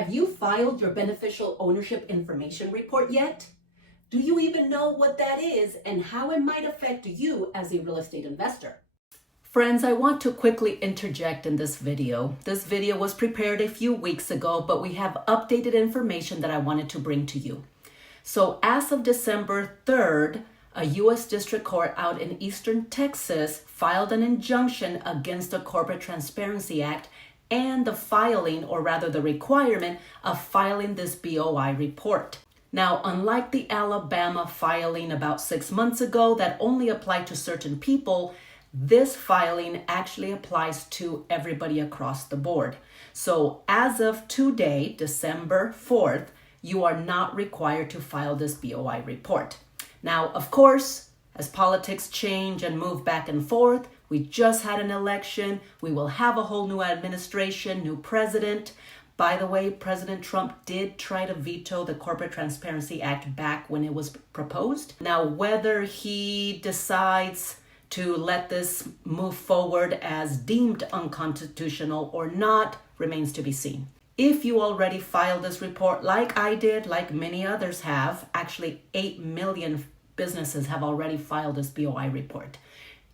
Have you filed your beneficial ownership information report yet? Do you even know what that is and how it might affect you as a real estate investor? Friends, I want to quickly interject in this video. This video was prepared a few weeks ago, but we have updated information that I wanted to bring to you. So as of December 3rd, a U.S. District Court out in Eastern Texas filed an injunction against the Corporate Transparency Act and the filing, or rather the requirement of filing this BOI report. Now, unlike the Alabama filing about 6 months ago that only applied to certain people, this filing actually applies to everybody across the board. So as of today, December 4th, you are not required to file this BOI report. Now, of course, as politics change and move back and forth, we just had an election. We will have a whole new administration, new president. By the way, President Trump did try to veto the Corporate Transparency Act back when it was proposed. Now, whether he decides to let this move forward as deemed unconstitutional or not remains to be seen. If you already filed this report like I did, like many others have, actually 8 million businesses have already filed this BOI report.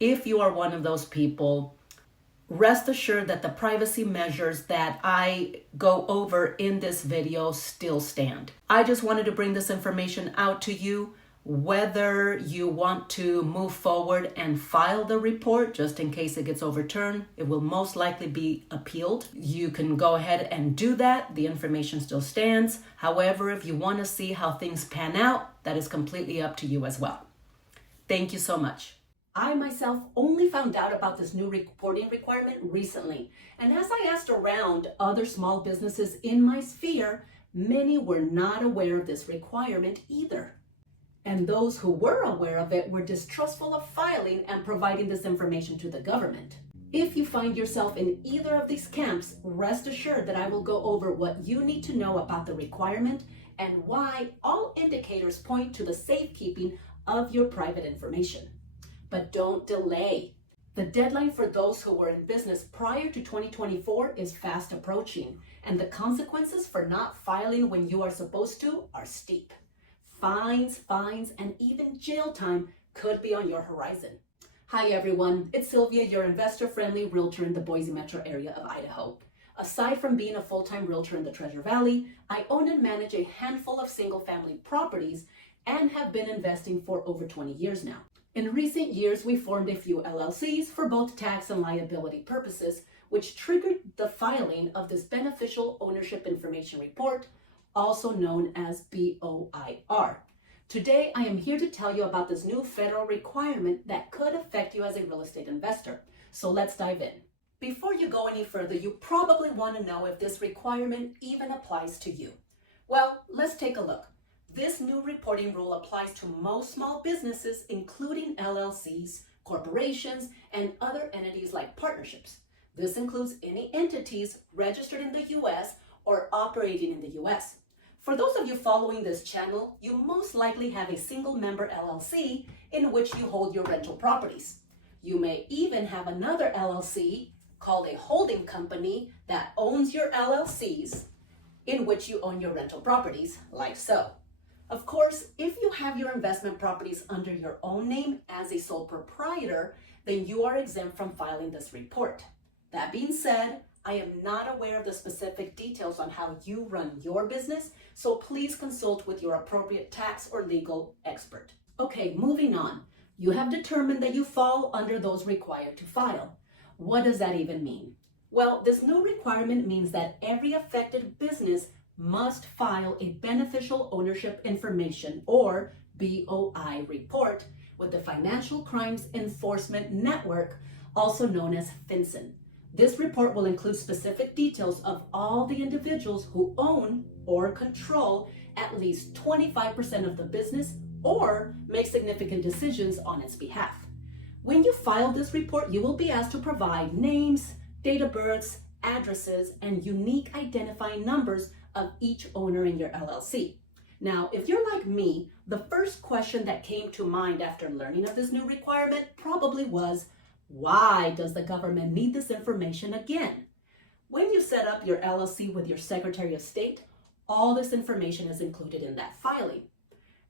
If you are one of those people, rest assured that the privacy measures that I go over in this video still stand. I just wanted to bring this information out to you. Whether you want to move forward and file the report, just in case it gets overturned, it will most likely be appealed. You can go ahead and do that. The information still stands. However, if you want to see how things pan out, that is completely up to you as well. Thank you so much. I myself only found out about this new reporting requirement recently. And as I asked around other small businesses in my sphere, many were not aware of this requirement either. And those who were aware of it were distrustful of filing and providing this information to the government. If you find yourself in either of these camps, rest assured that I will go over what you need to know about the requirement and why all indicators point to the safekeeping of your private information. But don't delay. The deadline for those who were in business prior to 2024 is fast approaching, and the consequences for not filing when you are supposed to are steep. Fines, and even jail time could be on your horizon. Hi everyone, it's Sylvia, your investor-friendly realtor in the Boise metro area of Idaho. Aside from being a full-time realtor in the Treasure Valley, I own and manage a handful of single-family properties and have been investing for over 20 years now. In recent years, we formed a few LLCs for both tax and liability purposes, which triggered the filing of this Beneficial Ownership Information Report, also known as BOIR. Today, I am here to tell you about this new federal requirement that could affect you as a real estate investor. So let's dive in. Before you go any further, you probably want to know if this requirement even applies to you. Well, let's take a look. This new reporting rule applies to most small businesses, including LLCs, corporations, and other entities like partnerships. This includes any entities registered in the U.S. or operating in the U.S. For those of you following this channel, you most likely have a single-member LLC in which you hold your rental properties. You may even have another LLC called a holding company that owns your LLCs in which you own your rental properties, like so. Of course, if you have your investment properties under your own name as a sole proprietor, then you are exempt from filing this report. That being said, I am not aware of the specific details on how you run your business, so please consult with your appropriate tax or legal expert. Okay, moving on. You have determined that you fall under those required to file. What does that even mean? Well, this new requirement means that every affected business must file a Beneficial Ownership Information, or BOI report, with the Financial Crimes Enforcement Network, also known as FinCEN. This report will include specific details of all the individuals who own or control at least 25% of the business or make significant decisions on its behalf. When you file this report, you will be asked to provide names, date of births, addresses, and unique identifying numbers of each owner in your LLC. Now, if you're like me, the first question that came to mind after learning of this new requirement probably was, why does the government need this information again? When you set up your LLC with your Secretary of State, all this information is included in that filing.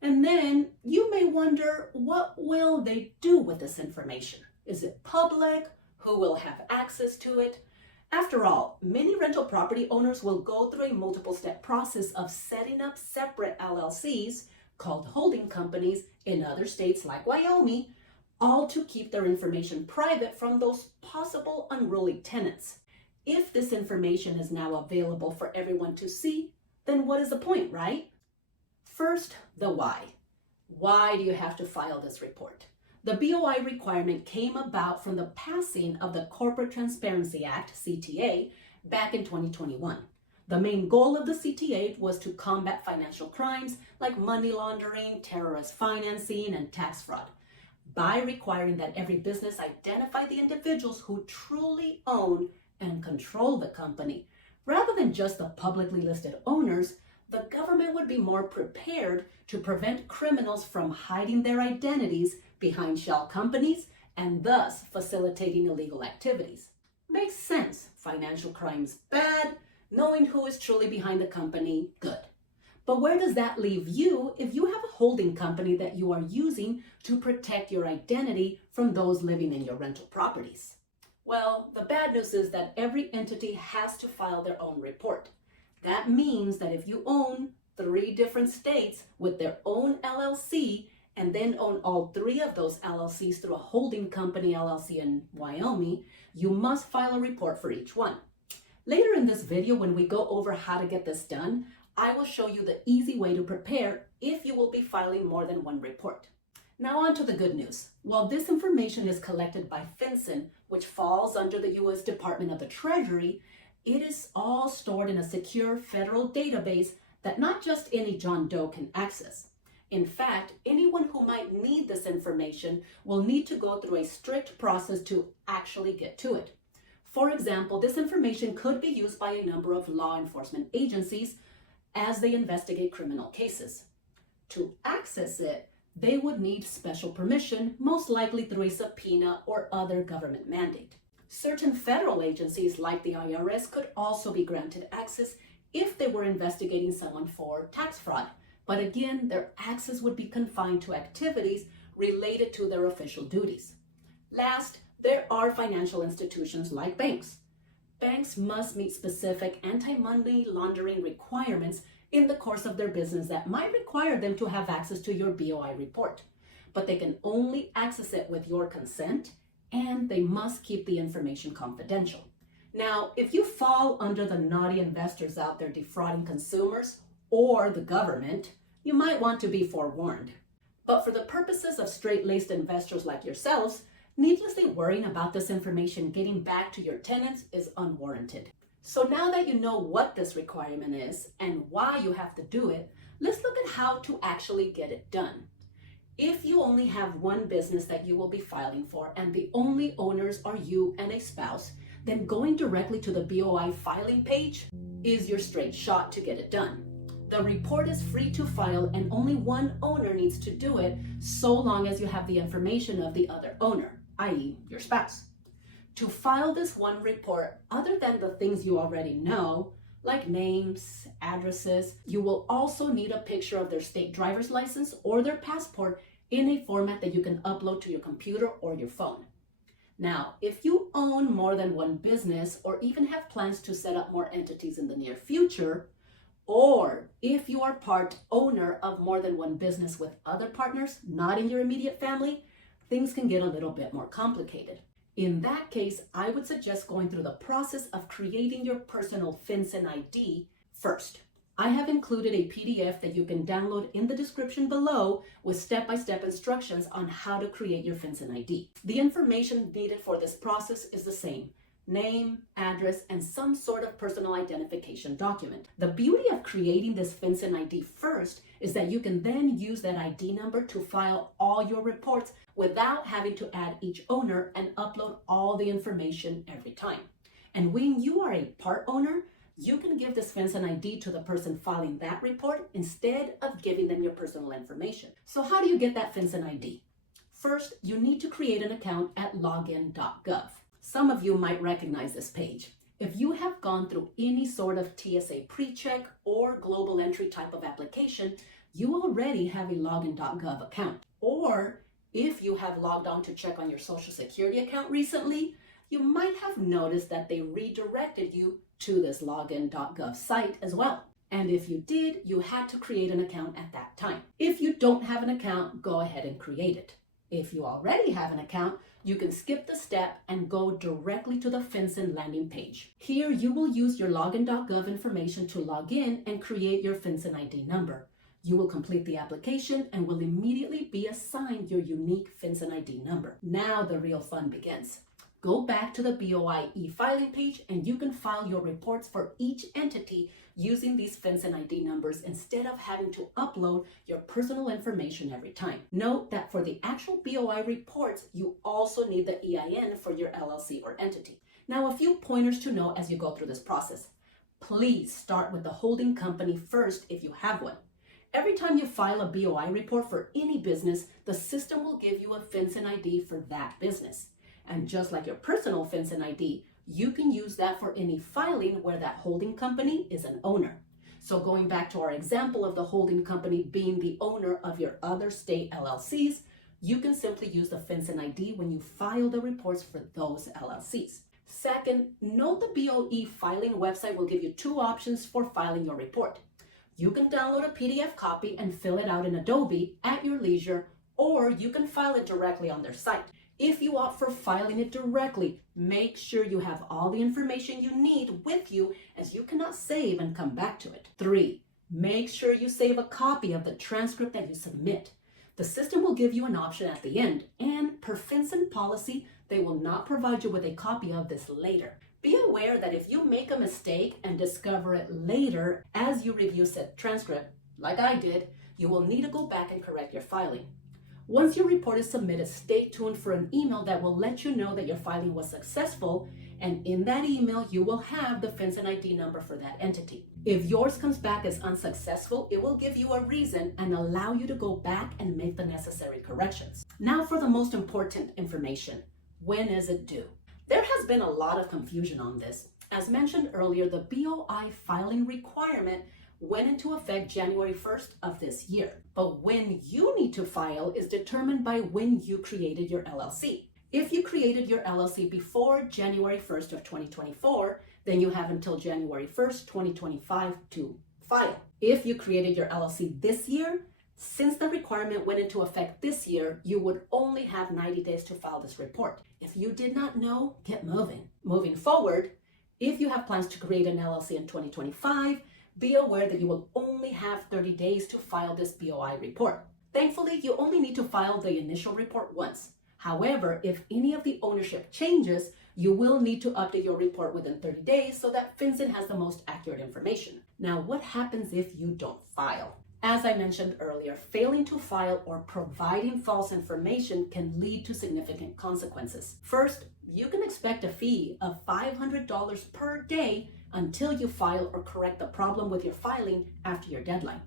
And then you may wonder, what will they do with this information? Is it public? Who will have access to it? After all, many rental property owners will go through a multiple-step process of setting up separate LLCs called holding companies in other states like Wyoming, all to keep their information private from those possible unruly tenants. If this information is now available for everyone to see, then what is the point, right? First, the why. Why do you have to file this report? The BOI requirement came about from the passing of the Corporate Transparency Act, CTA, back in 2021. The main goal of the CTA was to combat financial crimes like money laundering, terrorist financing, and tax fraud by requiring that every business identify the individuals who truly own and control the company. Rather than just the publicly listed owners, the government would be more prepared to prevent criminals from hiding their identities behind shell companies and thus facilitating illegal activities. Makes sense. Financial crimes bad, knowing who is truly behind the company good. But where does that leave you if you have a holding company that you are using to protect your identity from those living in your rental properties? Well, the bad news is that every entity has to file their own report. That means that if you own 3 different states with their own LLC and then own all 3 of those LLCs through a holding company LLC in Wyoming, you must file a report for each one. Later in this video, when we go over how to get this done, I will show you the easy way to prepare if you will be filing more than one report. Now on to the good news. While this information is collected by FinCEN, which falls under the U.S. Department of the Treasury, it is all stored in a secure federal database that not just any John Doe can access. In fact, anyone who might need this information will need to go through a strict process to actually get to it. For example, this information could be used by a number of law enforcement agencies as they investigate criminal cases. To access it, they would need special permission, most likely through a subpoena or other government mandate. Certain federal agencies like the IRS could also be granted access if they were investigating someone for tax fraud. But again, their access would be confined to activities related to their official duties. Last, there are financial institutions like banks. Banks must meet specific anti-money laundering requirements in the course of their business that might require them to have access to your BOI report. But they can only access it with your consent, and they must keep the information confidential. Now, if you fall under the naughty investors out there defrauding consumers or the government, you might want to be forewarned. But for the purposes of straight-laced investors like yourselves, needlessly worrying about this information getting back to your tenants is unwarranted. So now that you know what this requirement is and why you have to do it, let's look at how to actually get it done. If you only have one business that you will be filing for and the only owners are you and a spouse, then going directly to the BOI filing page is your straight shot to get it done. The report is free to file and only one owner needs to do it so long as you have the information of the other owner, i.e. your spouse. To file this one report, other than the things you already know, like names, addresses, you will also need a picture of their state driver's license or their passport in a format that you can upload to your computer or your phone. Now, if you own more than one business or even have plans to set up more entities in the near future, or if you are part owner of more than one business with other partners not in your immediate family, things can get a little bit more complicated. In that case, I would suggest going through the process of creating your personal FinCEN ID first. I have included a PDF that you can download in the description below with step-by-step instructions on how to create your FinCEN ID. The information needed for this process is the same: name, address, and some sort of personal identification document. The beauty of creating this FinCEN ID first is that you can then use that ID number to file all your reports without having to add each owner and upload all the information every time. And when you are a part owner, you can give this FinCEN ID to the person filing that report instead of giving them your personal information. So how do you get that FinCEN ID? First, you need to create an account at login.gov. Some of you might recognize this page. If you have gone through any sort of TSA pre-check or global entry type of application, you already have a login.gov account. Or if you have logged on to check on your Social Security account recently, you might have noticed that they redirected you to this login.gov site as well. And if you did, you had to create an account at that time. If you don't have an account, go ahead and create it. If you already have an account, you can skip the step and go directly to the FinCEN landing page. Here, you will use your login.gov information to log in and create your FinCEN ID number. You will complete the application and will immediately be assigned your unique FinCEN ID number. Now the real fun begins. Go back to the BOI e-filing page and you can file your reports for each entity using these FinCEN ID numbers instead of having to upload your personal information every time. Note that for the actual BOI reports, you also need the EIN for your LLC or entity. Now, a few pointers to know as you go through this process. Please start with the holding company first if you have one. Every time you file a BOI report for any business, the system will give you a FinCEN ID for that business. And just like your personal FinCEN ID, you can use that for any filing where that holding company is an owner. So going back to our example of the holding company being the owner of your other state LLCs, you can simply use the FinCEN ID when you file the reports for those LLCs. Second, note the BOE filing website will give you two options for filing your report. You can download a PDF copy and fill it out in Adobe at your leisure, or you can file it directly on their site. If you opt for filing it directly, make sure you have all the information you need with you, as you cannot save and come back to it. 3, make sure you save a copy of the transcript that you submit. The system will give you an option at the end, and per FinCEN policy, they will not provide you with a copy of this later. Be aware that if you make a mistake and discover it later as you review said transcript, like I did, you will need to go back and correct your filing. Once your report is submitted, stay tuned for an email that will let you know that your filing was successful, and in that email, you will have the FinCEN ID number for that entity. If yours comes back as unsuccessful, it will give you a reason and allow you to go back and make the necessary corrections. Now for the most important information. When is it due? There has been a lot of confusion on this. As mentioned earlier, the BOI filing requirement went into effect January 1st of this year. But when you need to file is determined by when you created your LLC. If you created your LLC before January 1st of 2024, then you have until January 1st, 2025 to file. If you created your LLC this year, since the requirement went into effect this year, you would only have 90 days to file this report. If you did not know, get moving. Moving forward, if you have plans to create an LLC in 2025, be aware that you will only have 30 days to file this BOI report. Thankfully, you only need to file the initial report once. However, if any of the ownership changes, you will need to update your report within 30 days so that FinCEN has the most accurate information. Now, what happens if you don't file? As I mentioned earlier, failing to file or providing false information can lead to significant consequences. First, you can expect a fee of $500 per day until you file or correct the problem with your filing after your deadline.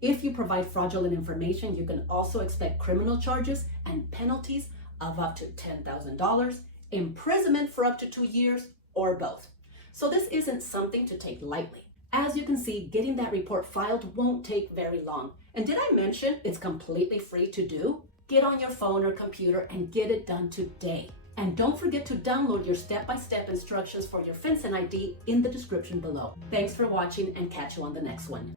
If you provide fraudulent information, you can also expect criminal charges and penalties of up to $10,000, imprisonment for up to 2 years, or both. So this isn't something to take lightly. As you can see, getting that report filed won't take very long. And did I mention it's completely free to do? Get on your phone or computer and get it done today. And don't forget to download your step-by-step instructions for your FinCEN ID in the description below. Thanks for watching and catch you on the next one.